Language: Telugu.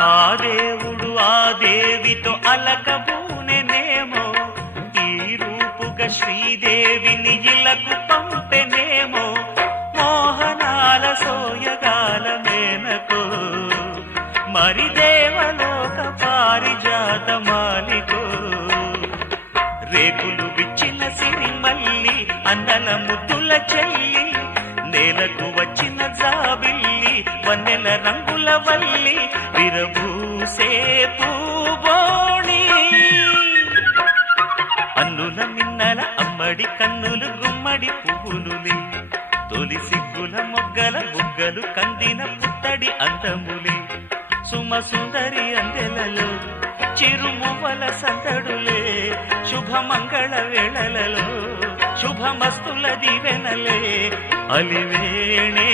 ఆ దేవుడు ఆ దేవితో అలకబూనెనేమో, ఈ రూపుగా శ్రీదేవిని ఇలకు పంపెనేమో, మోహనాల సోయగాల మేనకో, మరి దేవలోక పారిజాత మాలికో. రేకులు విచ్చిన సిరిమల్లి అన్నల ముద్దుల చెల్లి, నేలకు వచ్చిన జాబిల్లి వన్నెల రంగుల వల్లి, విరబూసే పూబోణి. అన్నుల మిన్నల అమ్మడి కన్నులు గుమ్మడి పువ్వులులే, తొలి సిగ్గుల మొగ్గల బుగ్గలు కందిన పుత్తడి అందములే, సుమ సుందరి అందెలలో చిరుమువ్వల సందడులే, శుభమంగళ వేళలలో శుభమస్తుల దివెనలే, అలివేణే